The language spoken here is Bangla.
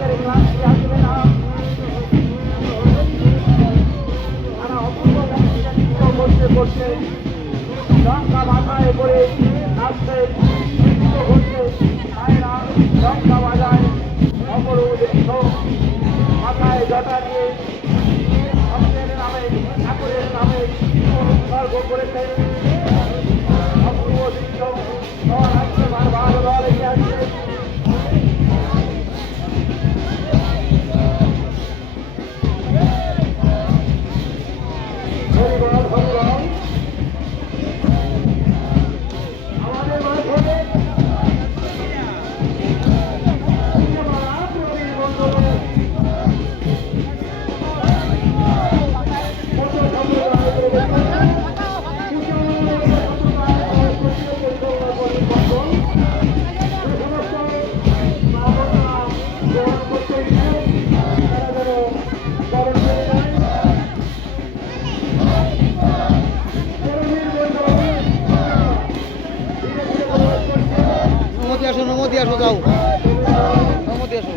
আজকের ক্লাসটি আসবে না তারা অপূর্ব নৃত্য করতে করতে লঙ্কা মাথায় করে নাচতে নৃত্য করতে মায়েরা লঙ্কা বাজায় অপরূপ দৃশ্য মাথায় জটা দিয়ে ভক্তের নামে ঠাকুরের নামে উৎসর্গ করেছে অপূর্ব দৃশ্য আসছে বারবার লেগে আসছে নমতি আসো যাও নমতি আসো